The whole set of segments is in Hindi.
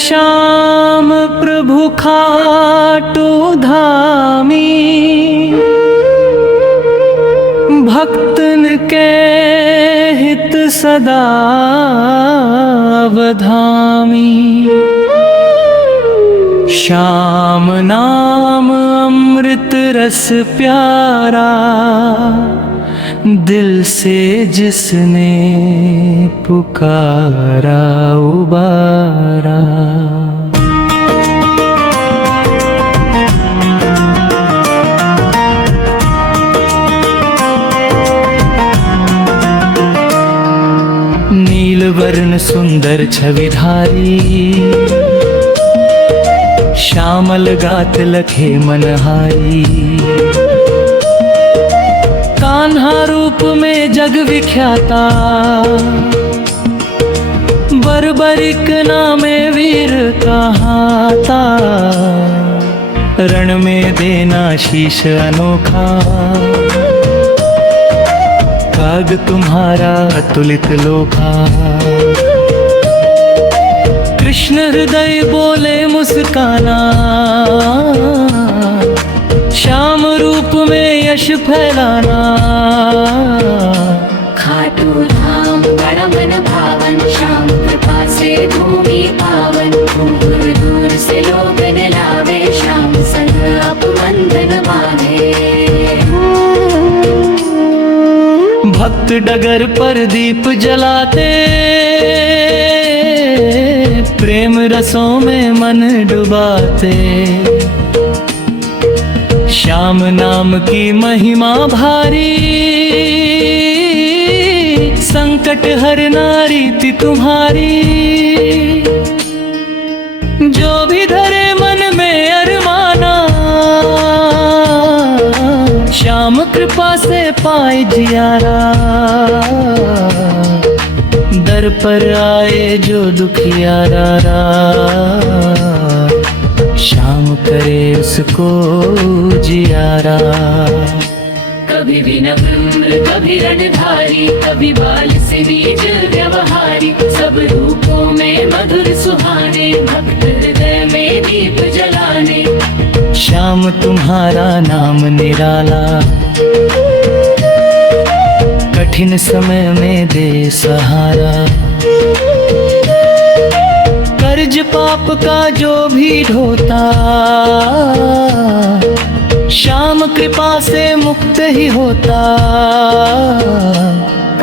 श्याम प्रभु खाटू धामी, भक्तन के हित सदा अवधामी। श्याम नाम अमृत रस प्यारा, दिल से जिसने पुकारा उबारा। नील वर्ण सुंदर छविधारी, श्यामल गात लखे मनहारी। कान्हा रूप में जग विख्याता, बर्बरिक नामे वीर कहाता। रण में देना शीश अनोखा, काग तुम्हारा अतुलित लोका। कृष्ण हृदय बोले मुस्काना, श्याम रूप में यश फैलाना। खाटू धाम बड़ा मन भावन, श्याम कृपा से भूमि पावन। दूर दूर से लोग लावे, श्याम संग अपमंदन माने। भक्त डगर पर दीप जलाते, प्रेम रसों में मन डुबाते। श्याम नाम की महिमा भारी, संकट हरना रीति तुम्हारी। जो भी धरे मन में अरमाना, श्याम कृपा से पाए जियारा। दर पर आए जो दुखियारा, श्याम करे उसको जियारा। कभी विनम्र कभी रणधारी, कभी बाल से बीज व्यवहारी। सब रूपों में मधुर सुहाने, भक्त हृदय में दीप जलाने। श्याम तुम्हारा नाम निराला, कठिन समय में दे सहारा। कर्ज पाप का जो भी ढोता, श्याम कृपा से मुक्त ही होता।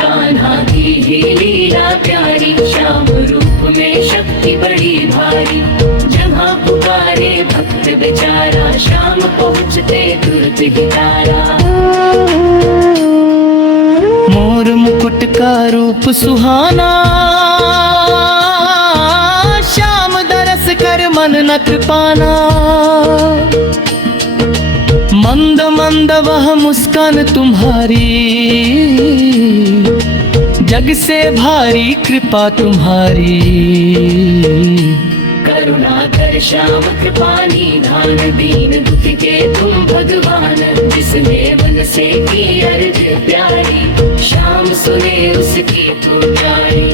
कान्हा की ही लीला प्यारी, श्याम रूप में शक्ति बड़ी भारी। जहाँ पुकारे भक्त बेचारा, श्याम पहुँचते तुरंत ही तारा। मोर मुकुट का रूप सुहाना, श्याम दरस कर मन न कृपाना। मंद मंद वह मुस्कान तुम्हारी, जग से भारी कृपा तुम्हारी। करुणा कर श्याम कृपा निधान, दीन दुखी के तुम भगवान। जिसने मन से की अर्ज प्यारी, श्याम सुने उसकी पुकारी।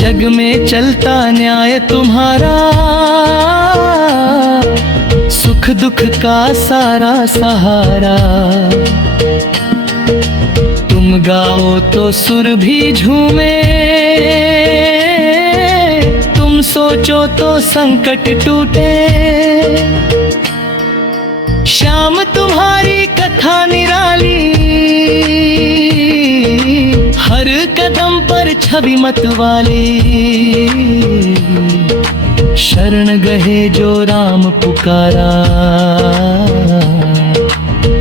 जग में चलता न्याय तुम्हारा, सुख दुख का सारा सहारा। तुम गाओ तो सुर भी झूमे, तुम सोचो तो संकट टूटे। श्याम तुम्हारी कथा निराली, हर कदम पर छवि मत वाली। शरण गहे जो राम पुकारा,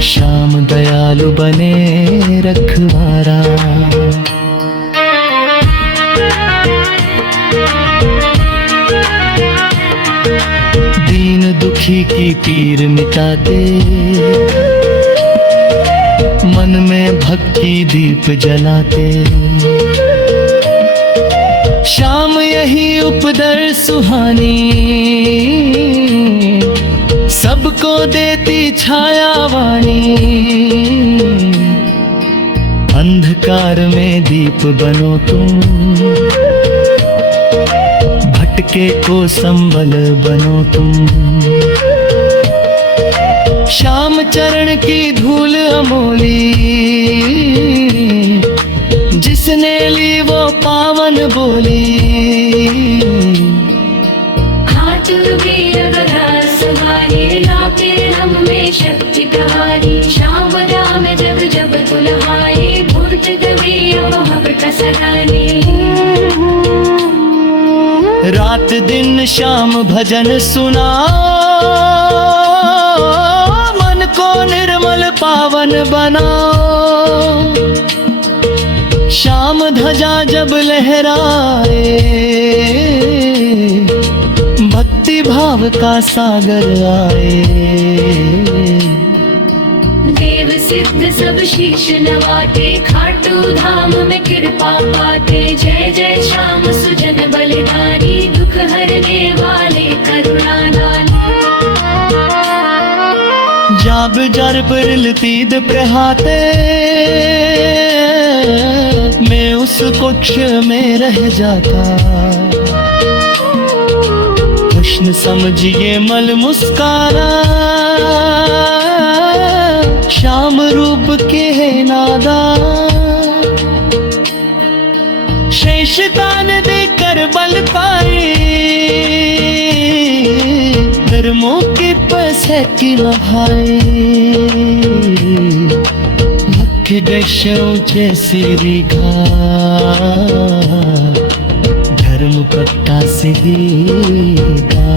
श्याम दयालु बने रखवारा। दीन दुखी की पीर मिटाते, मन में भक्ति दीप जलाते। श्याम यही उपदर सुहानी, सबको देती छाया वाणी। अंधकार में दीप बनो तुम, भटके को संबल बनो तुम। श्याम चरण की धूल अमोली, जिसने ली वो पावन बोली। हाथ वीर गरस वाली, लाके हम में शक्ति प्रहारी। श्याम राम जब जब दुल्हाई, भूत गवी मोहब्बत सरानी। रात दिन श्याम भजन सुना, मन को निर्मल पावन बना। श्याम ध्वजा जब लहराए, भक्ति भाव का सागर आए। देव सिद्ध सब शीश नवाते, खाटू धाम में कृपा पाते। जय जय श्याम सुजन बलिदानी, दुख हरने वाले करुणा दानी। जाब जर पर तीद प्रहाते, मैं उस कुक्ष में रह जाता। कृष्ण समझिए मल मुस्कारा, श्याम रूप के है नादा। शेषतान देकर बल पाए, धर्मों के पस है कि लभाए। मुख्य दश ऊंचे सिरी घा, धर्म पट्टा से दीगा।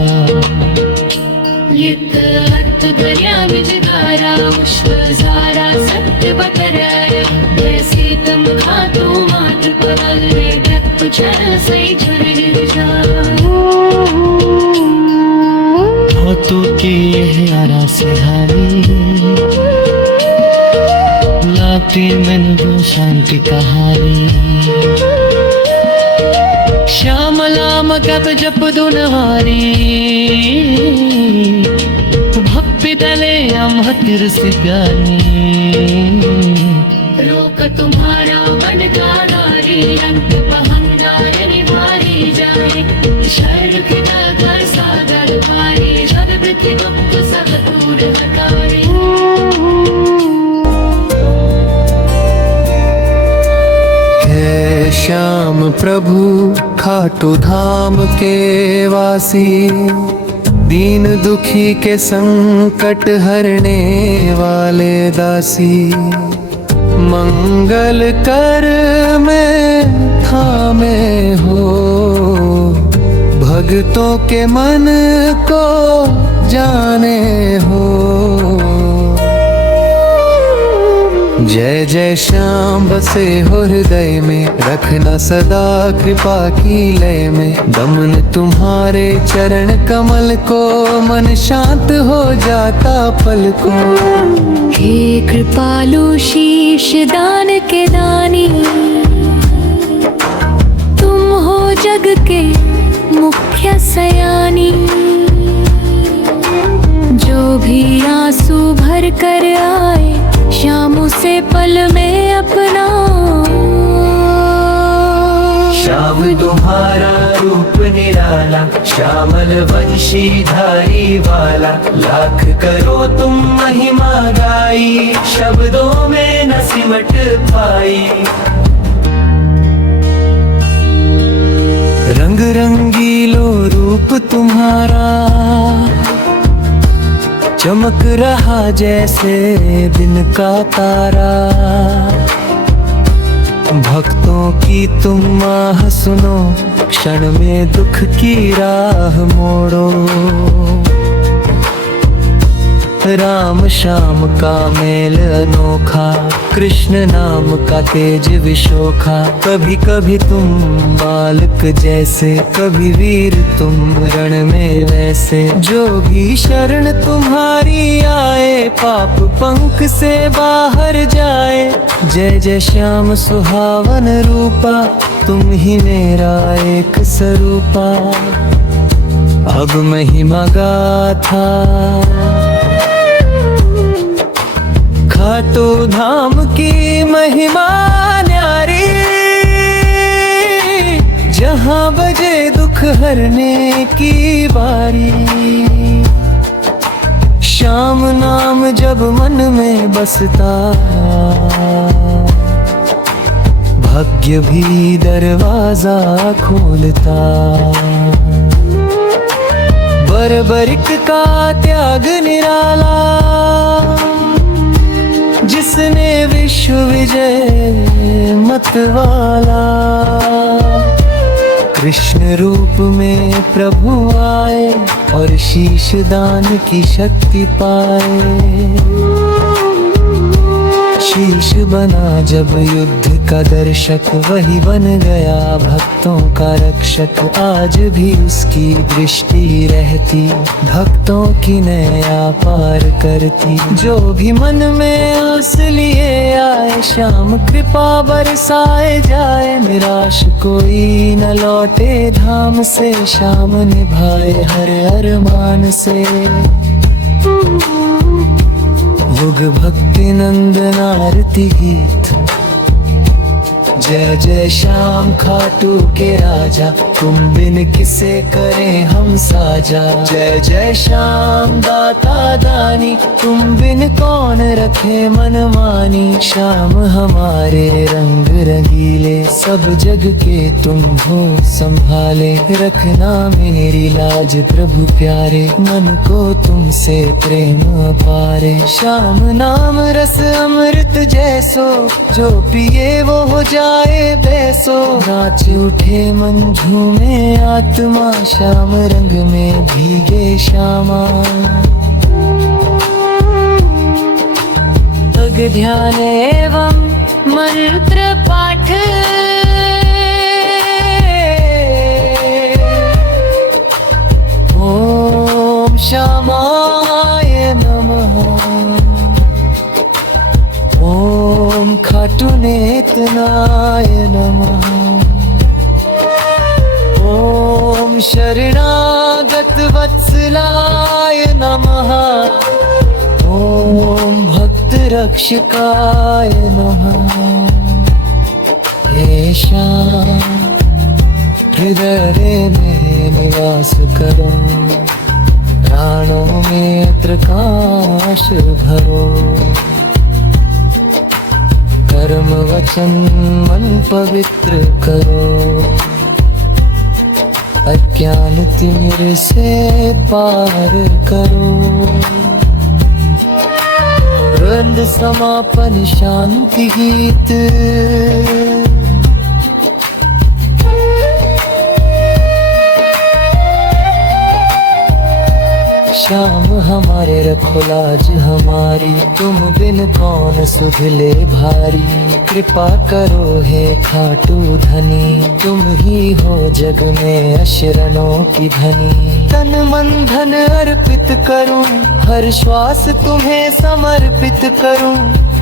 लित अर्थ दरिया विजधारा, विश्वसारा सत्य बतराया। जैसे तुम खातू मात पवल रे, दत्त चल सही छुर जा। हो तो के यह आरा सिधारी, लाती मन को शांति कहारी। श्यामलाम कब जप दुनहारी, भक्ति दले अमहतिर से प्यारी। रोक तुम्हारा बन गारी, अंत पहंगार निभारी जाए। शर के नगर सागर भारी, जग वृत्ति गुप्त सब दूर हटाए। है श्याम प्रभु खाटू धाम के वासी, दीन दुखी के संकट हरने वाले दासी। मंगल कर में थामे हो, भक्तों के मन को जाने हो। जय जय श्याम बसे हो हृदय में, रखना सदा कृपा की लय में। दमन तुम्हारे चरण कमल को, मन शांत हो जाता पल को। हे कृपालु शीश दान के दानी, तुम हो जग के मुख्य सयानी। जो भी आंसू भर कर आए, श्याम उसे पल में अपना। श्याम तुम्हारा रूप निराला, श्यामल वंशी धारी वाला। लाख करो तुम महिमा गाई, शब्दों में न सिमट पाई। रंग रंगीलो रूप तुम्हारा, चमक रहा जैसे दिन का तारा। भक्तों की तुम आह सुनो, क्षण में दुख की राह मोड़ो। राम श्याम का मेल अनोखा, कृष्ण नाम का तेज विशोखा। कभी कभी तुम बालक जैसे, कभी वीर तुम रण में वैसे। जो भी शरण तुम्हारी आए, पाप पंख से बाहर जाए। जय जय श्याम सुहावन रूपा, तुम ही मेरा एक स्वरूपा। अब महिमा गाथा खाटू धाम की महिमा न्यारी। जहाँ बजे दुख दुख हरने की बारी। श्याम नाम जब मन में बसता, भाग्य भी दरवाजा खोलता। बर्बरिक का त्याग निराला, जिसने विश्व विजय मतवाला। कृष्ण रूप में प्रभु आए और शीश दान की शक्ति पाए। शीश बना जब युद्ध का दर्शक, वही बन गया भक्तों का रक्षक। आज भी उसकी दृष्टि रहती, भक्तों की नैया पार करती। जो भी मन में आस लिए आए, श्याम कृपा बरसाए जाए। निराश कोई न लौटे धाम से, श्याम निभाए हर अरमान से। युग भक्ति नंदन आरती गीत, जय जय श्याम खाटू के राजा। तुम बिन किसे करें हम साजा। जय जय श्याम दाता दानी, तुम बिन कौन रखे मन मानी। श्याम हमारे रंग रंगीले, सब जग के तुम हो संभाले। रखना मेरी लाज प्रभु प्यारे, मन को तुमसे प्रेम पारे। श्याम नाम रस अमृत जैसो, जो पिए वो हो जाए बैसो। नाच उठे मन झूमे आत्मा, श्याम रंग में भीगे श्यामा। तग ध्यान एवं मंत्र पाठ, ओम श्यामाय नमः। ओम खाटुनेतनाय नमः। ओम शरणागत वत्सलाय नमः। ओम भक्त रक्षकाय नमः। हे श्याम हृदय में निवास करो, प्राणों में प्रकाश भरो। कर्म वचन मन पवित्र करो, अज्ञान तिमिर से पार करो। वृंद समापन शांति गीत, श्याम हमारे रखो लाज हमारी। तुम बिन कौन सुध ले भारी। कृपा करो हे खाटू धनी, तुम ही हो जग में अशरणों की धनी। तन मन धन अर्पित करूं, हर श्वास तुम्हें समर्पित करूं।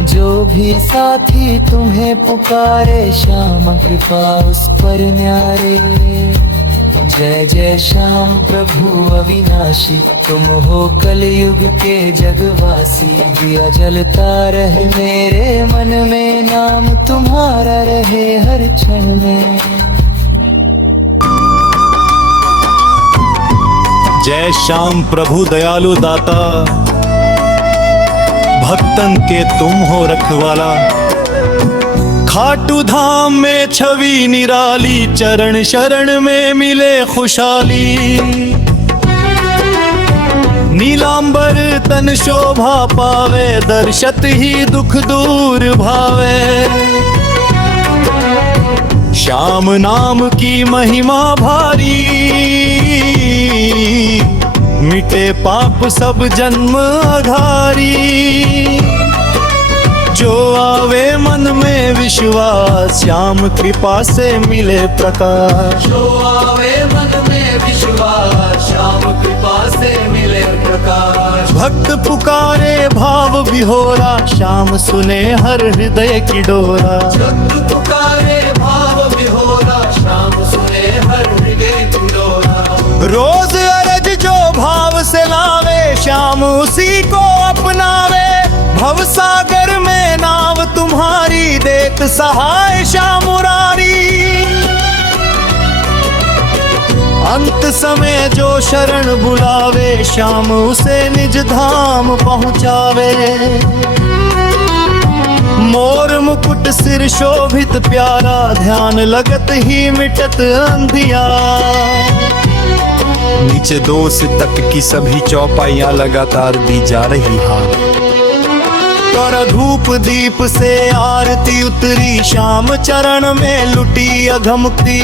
जो भी साथी तुम्हें पुकारे, श्याम कृपा उस पर न्यारे। जय जय श्याम प्रभु अविनाशी, तुम हो कलयुग के जगवासी। दिया जलता रहे मेरे मन में, नाम तुम्हारा रहे हर क्षण में। जय श्याम प्रभु दयालु दाता, भक्तन के तुम हो रखवाला। खाटू धाम में छवि निराली, चरण शरण में मिले खुशहाली। नीलांबर तन शोभा पावे, दर्शत ही दुख दूर भावे। श्याम नाम की महिमा भारी, मिटे पाप सब जन्म आधारी। जो आवे मन में विश्वास, श्याम कृपा से मिले प्रकाश। जो आवे मन में विश्वास, श्याम कृपा से मिले प्रकाश। भक्त पुकारे भाव विहोरा, श्याम सुने हर हृदय की डोरा। भक्त पुकारे भाव विहोरा, श्याम सुने हर हृदय की डोरा। रोज अरज जो भाव से लावे, श्याम उसी को अपनावे। भव सागर में नाव तुम्हारी, देत सहाय श्याम मुरारी। समय जो शरण बुलावे श्याम उसे निज धाम पहुँचावे। मोर मुकुट सिर शोभित प्यारा ध्यान लगत ही मिटत अंधियार। नीचे 2 तक की सभी चौपाइयां लगातार दी जा रही हार। कर धूप दीप से आरती उतरी श्याम चरण में लुटी अघमुक्ति।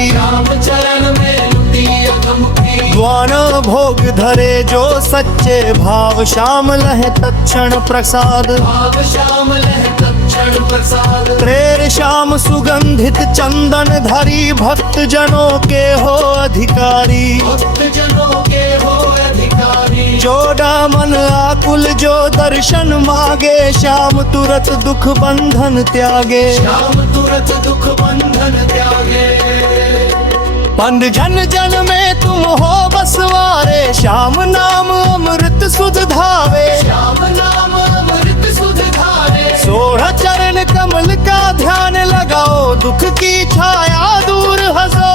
द्वान भोग धरे जो सच्चे भाव श्याम लहे तत्क्षण प्रसाद। प्रेर श्याम सुगंधित चंदन धरी भक्त जनों के हो अधिकारी। जो मन आकुल जो दर्शन मागे श्याम तुरत दुख बंधन त्यागे। पंड जन जन में तुम हो बसवारे श्याम नाम अमृत सुध धावे। 16 चरण कमल का ध्यान लगाओ दुख की छाया दूर हंसो।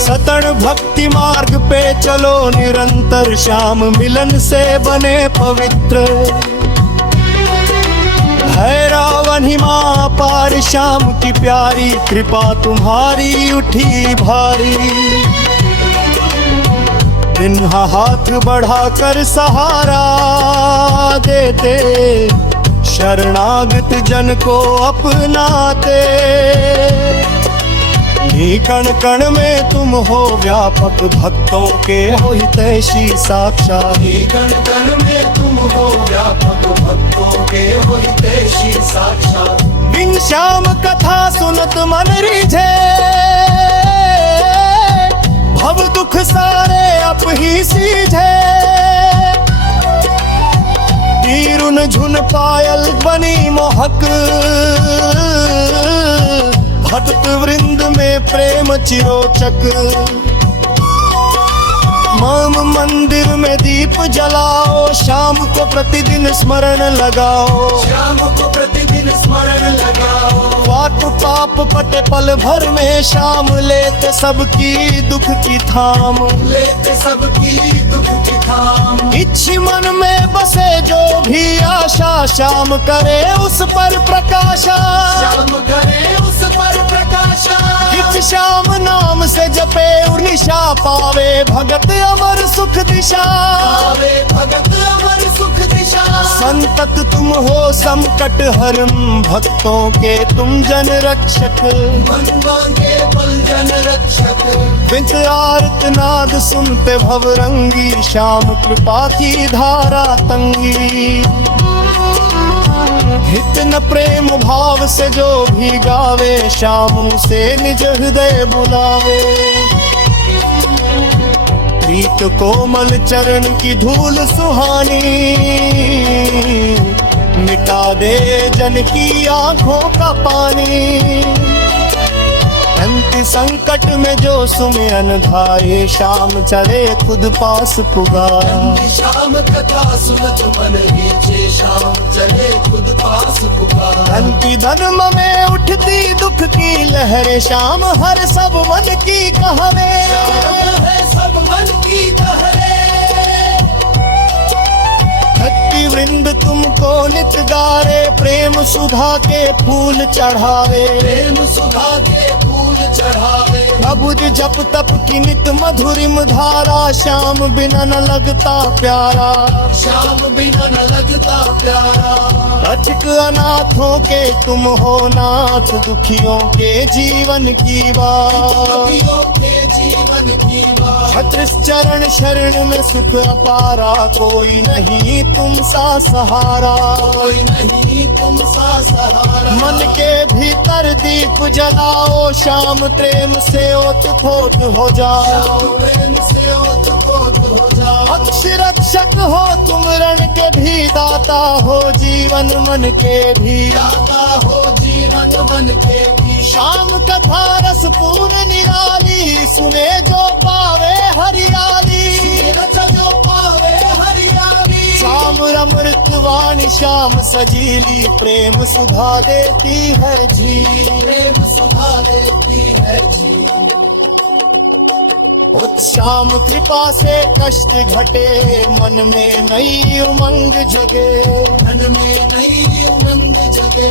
सतण भक्ति मार्ग पे चलो निरंतर श्याम मिलन से बने पवित्र। है रावण ही मां पार श्याम की प्यारी कृपा तुम्हारी उठी भारी। दिन हाथ बढ़ा कर सहारा देते शरणागत जन को अपनाते। कण कण में तुम हो व्यापक भक्तों के हो हितैषी साक्षात। कण कण में तुम हो व्यापक भक्तों के हो हितैषी साक्षात। बिन श्याम कथा सुनत मन रिझे भव दुख सारे अप ही सीझे। तीरुन झुन पायल बनी मोहक भक्त वृंद में प्रेम चिरोचक। मम मंदिर में दीप जलाओ श्याम को प्रतिदिन स्मरण लगाओ। पाप पाप पटे पल भर में श्याम लेते सबकी दुख की थाम। इच्छी मन में बसे जो भी आशा श्याम करे उस पर प्रकाशा। नित्य श्याम नाम से जपे उर्निशा पावे भगत अमर सुख दिशा। संतत तुम हो संकट हरम भक्तों के तुम जन रक्षक। बिंत आरत नाद सुनते भवरंगी श्याम कृपा की धारा तंगी। हित न प्रेम भाव से जो भी गावे श्याम से निज हृदय बुलावे। प्रीत कोमल चरण की धूल सुहानी मिटा दे जन की आंखों का पानी। अंत संकट में जो सुमिरन धाये श्याम चले खुद पास पुकार। श्याम कथा सुनत मन रीझे श्याम चले खुद पास पुकार। धन की धर्म में उठती दुख की लहरें श्याम हर सब मन की कहवे। सब मन की कहरे भक्ति वृंद तुमको नित गारे प्रेम सुधा के फूल चढ़ावे। प्रेम सुधा के फूल चढ़ावे। अबुझ जप तप की नित मधुरिम धारा श्याम बिना न लगता प्यारा। श्याम बिना न लगता प्यारा। रक्षक अनाथों के तुम हो नाथ दुखियों के जीवन की बात। छत्र चरण शरण में सुख अपारा कोई नहीं तुम सा सहारा। कोई नहीं तुम सा सहारा। मन के भीतर दीप जलाओ श्याम प्रेम से ओत-प्रोत हो जाओ। प्रेम से ओत-प्रोत हो जाओ। अक्ष रक्षक हो तुम रण के भी दाता हो जीवन मन के भी। दाता हो जीवन मन के भी। श्याम कथा रस पूर्ण निराली सुने जो पावे हरियाली। जो पावे हरियाली। श्याम अमृत वाणी श्याम सजीली प्रेम सुधा देती है जी। प्रेम सुधा देती है जी। श्याम कृपा से कष्ट घटे, मन में नई उमंग जगे, मन में नई उमंग जगे।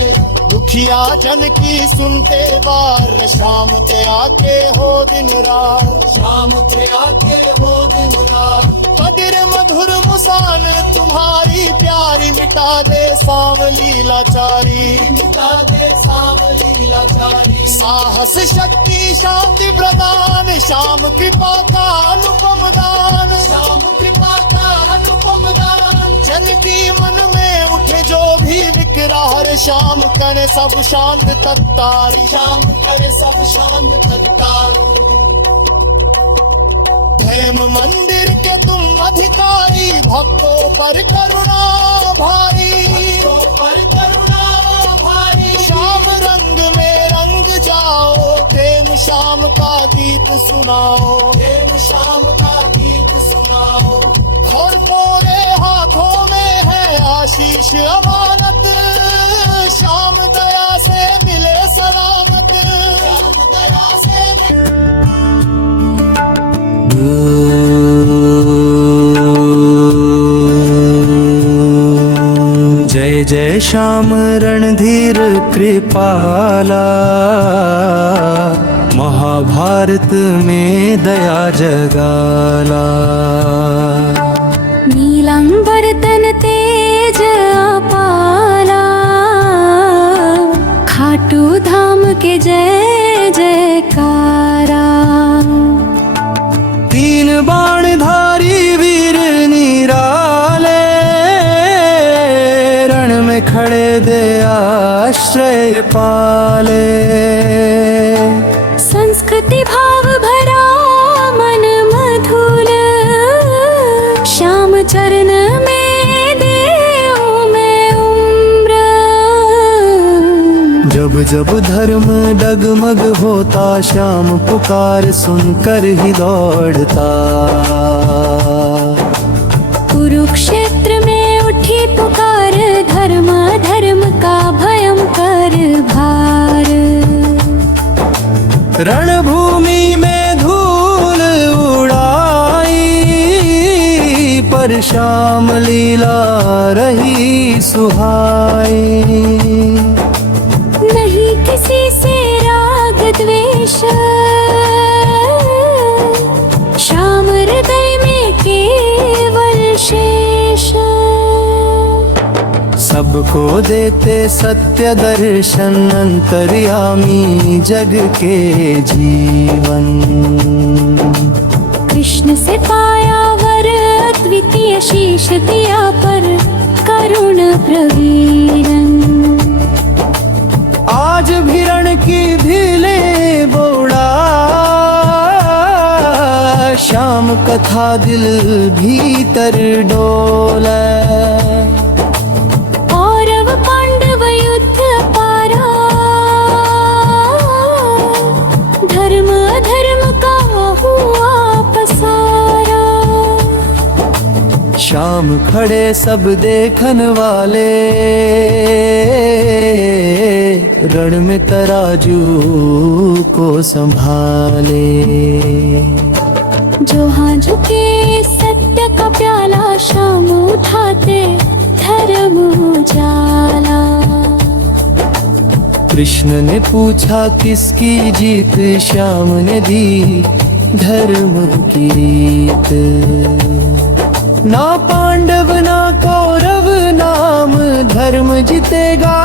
दुखिया जन की सुनते बार, शाम के आके हो दिन रात, शाम के आके हो दिन रात। मधुर मधुर मुसान तुम्हारी प्यारी, मिटा दे सांवली लाचारी, मिटा दे सांवली लाचारी। साहस शक्ति शांति प्रदान, श्याम कृपा का अनुपम दान, श्याम कृपा का अनुपम दान। जन की मन में उठे जो भी विकरार, श्याम करे सब शांत तत्तारी, श्याम करे सब शांत तत्काल। प्रेम मंदिर के तुम अधिकारी, भक्तों पर करुणा भारी, तो पर करुणा भारी। श्याम रंग में रंग जाओ, प्रेम श्याम का गीत सुनाओ, प्रेम श्याम का गीत सुनाओ। और पोरे हाथों में है आशीष अमानत, श्याम दया से मिले सलामत, श्याम दया से जय जय श्याम रणधीर कृपाला, महाभारत में दया जगाला। नीलांबर तन तेज अपाला, खाटू धाम के जय जयकारा। तीन बाणधारी वीर निराले, रण में खड़े दे आश्रय पाले। संस्कृति भाव भरा मन मधुर, श्याम चरण में देऊं मैं उम्र। जब जब धर्म डगमग होता, श्याम पुकार सुनकर ही दौड़ता। कुरुक्षेत्र में उठी पुकार, धर्म धर्म का भयंकर भार। रणभूमि में धूल उड़ाई, पर श्याम लीला रही सुहाई। नहीं किसी से राग द्वेष, श्याम हृदय में केवल शेष। सबको देते सत्य दर्शन, अंतर्यामी जग के जीवन। कृष्ण से पाया वर, द्वितीय शीश दिया पर करुण प्रवीरन। आज भी रण की भीले बोड़ा, श्याम कथा दिल भीतर डोले। कौरव पांडव युद्ध पारा, धर्म अधर्म का हुआ पसारा। श्याम खड़े सब देखन वाले, रण में तराजू को संभाले। जो हाँ झुके सत्य का प्याला, श्याम उठाते धर्म उजाला। कृष्ण ने पूछा किसकी जीत, श्याम ने दी धर्म की रीत। ना पांडव ना कौरव नाम, धर्म जीतेगा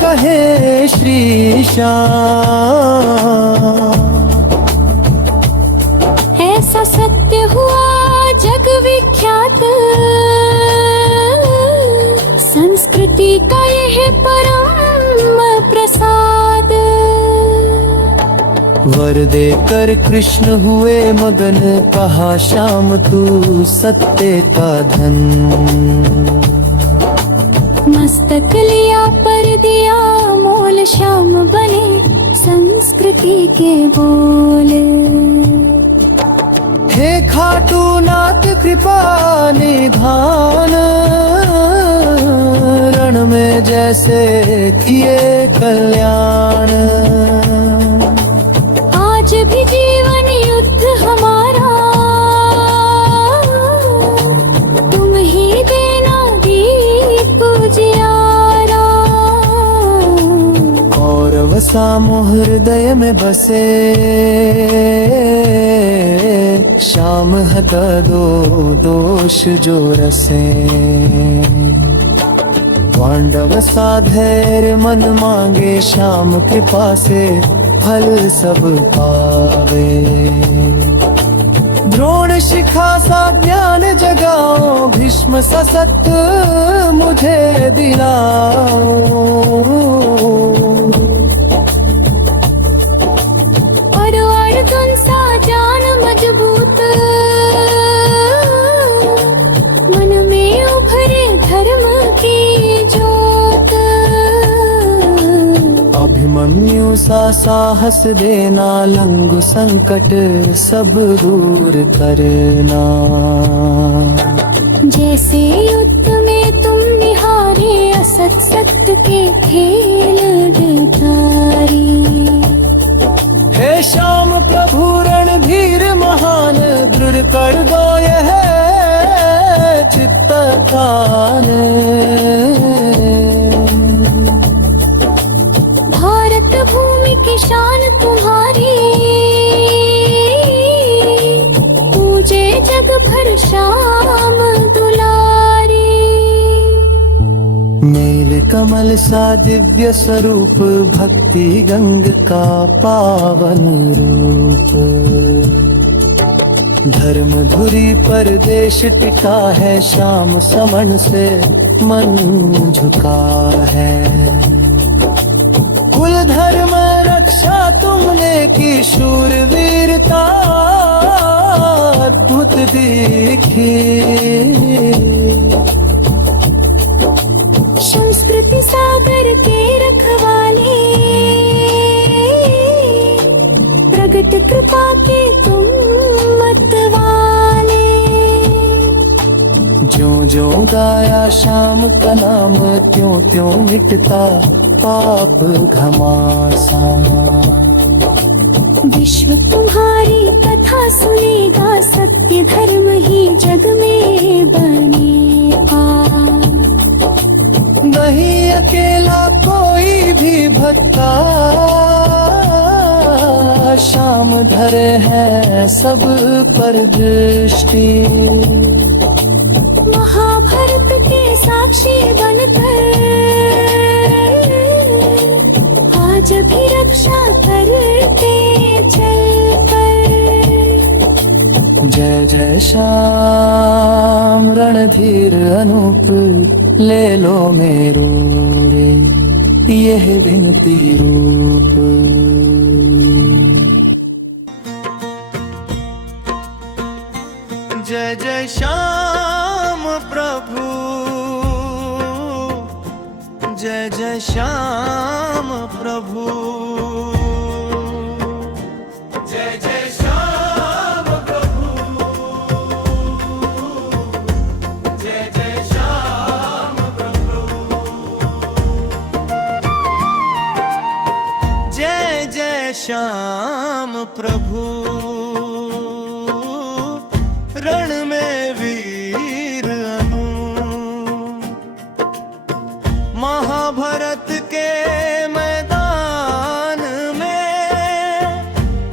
कहे श्री श्याम। ऐसा सत्य हुआ जग विख्यात, संस्कृति का यह परम प्रसाद। वर देकर कृष्ण हुए मगन, कहा श्याम तू सत्य का धन। मस्तक लिया पर दिया मोल, श्याम बने संस्कृति के बोल। हे खाटू नाथ कृपा निधान, रण में जैसे किए कल्याण। आज भी जीवन युद्ध हमारा, श्याम हृदय में बसे, श्याम हता दो दोष जो रसे। पांडव सा धैर्य मन मांगे, श्याम कृपा से फल सब पावे। द्रोण शिखा सा ज्ञान जगाओ, भीष्म सा सत्य मुझे दिलाओ। और अर्जुन सा जान मजबूत, मन में उभरे धर्म की ज्योत। अभिमन्यु सा साहस देना, लंगु संकट सब दूर करना। जैसे युद्ध में तुम निहारे, असत सत्य के खेल दिखारी। हे श्याम प्रभु रणधीर महान, दृढ़ कर दो यह चित्त कान। भारत भूमि की शान तुम्हारी, पूजे जग भर श्याम दुलारी। नील कमल सा दिव्य स्वरूप, भक्ति गंग का पावन रूप। धर्म धुरी पर देश टिका है, श्याम समन से मन झुका है। कुल धर्म रक्षा तुमने की, शूरवीरता अद्भुत दिखी। संस्कृति सागर के रखवाले, प्रगट कृपा के तुम मतवाले। ज्यों ज्यों गाया श्याम का नाम, त्यों त्यों मिटता पाप घमासा। विश्व तुम्हारी कथा सुनेगा, सत्य धर्म ही जग में बनेगा। नहीं अकेला कोई भी भक्ता, श्याम धरे है सब पर दृष्टि। महाभारत के साक्षी बनकर, आज भी रक्षा करते चलकर। जय जय श्याम रणधीर अनूप, ले लो मेरू रे यह विनती रूप। जय जय श्याम प्रभु, जय जय श्याम प्रभु। जय जय श्याम प्रभु, जय जय श्याम प्रभु। जय जय श्याम प्रभु, रण में वीर अनु। महाभारत के मैदान में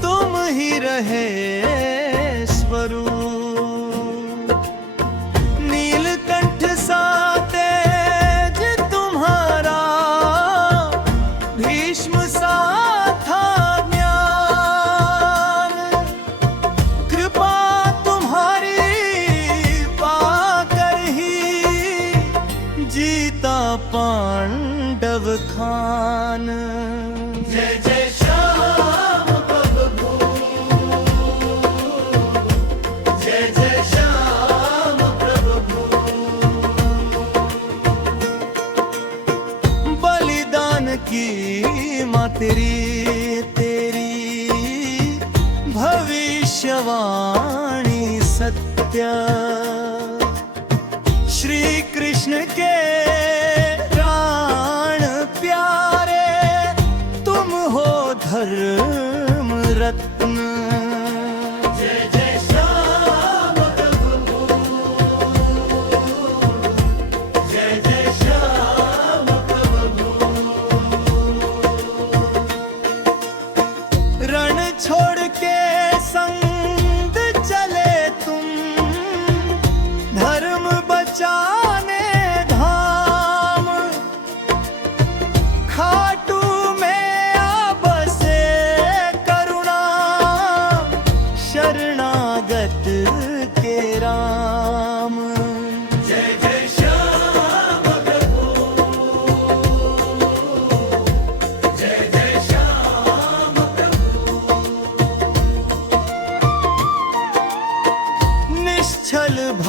तुम ही रहे स्वरूप। नीलकंठ सा तेज तुम्हारा, भीष्म सा था ज्ञान। कृपा तुम्हारी पाकर ही जीता पांडव खान। जय जय श्याम प्रभु, जय जय श्याम प्रभु। बलिदान की माँ तेरी, तेरी भविष्यवाणी सत्य। श्री कृष्ण के प्राण प्यारे, तुम हो धर्म रत्न। जय जय श्याम प्रभु, जय जय श्याम प्रभु।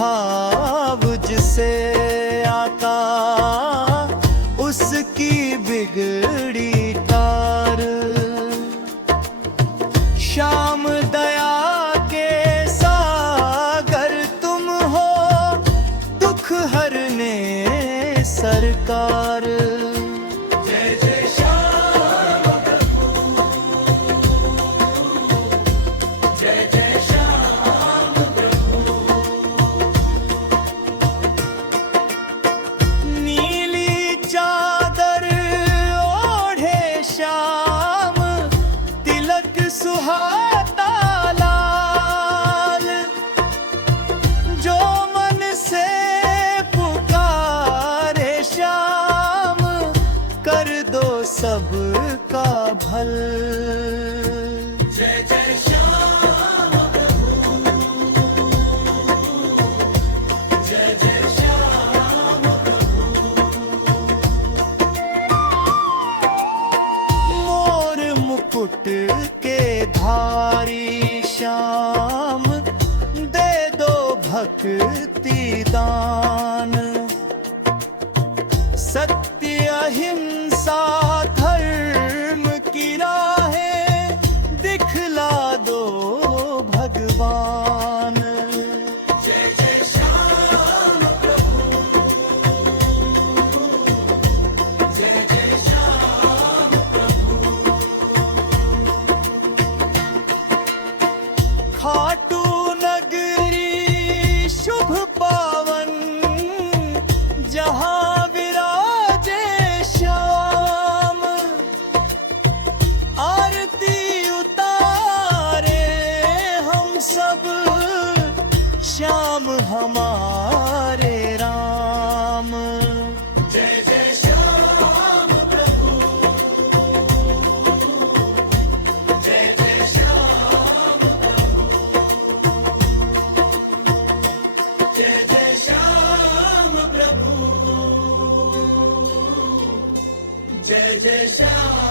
भाव जिसे आता उसकी बिगड़ी तार। श्याम दया के सागर तुम हो, दुख हरने सरकार। जय जय श्याम प्रभु, जय जय श्याम प्रभु। नीली चादर ओढ़े श्याम, तिलक सुहाता लाल। जो मन से पुकारे श्याम, कर दो सबका भल। जय जय श्याम प्रभु, जय जय श्याम प्रभु। मोर मुकुट के धारी श्याम, दे दो भक्ति दान। सत्य अहिंसा धर्म की राहें दिखला दो भगवान। जय जय श्याम प्रभु, जय जय श्याम प्रभु। खाटू नगरी शुभ पावन, जहाँ विराजे श्याम। आरती उतारे हम सब, श्याम हमारे राम। जय जय श्याम प्रभु, जय जय श्याम प्रभु। जय जय श्याम प्रभु, जय जय श्याम।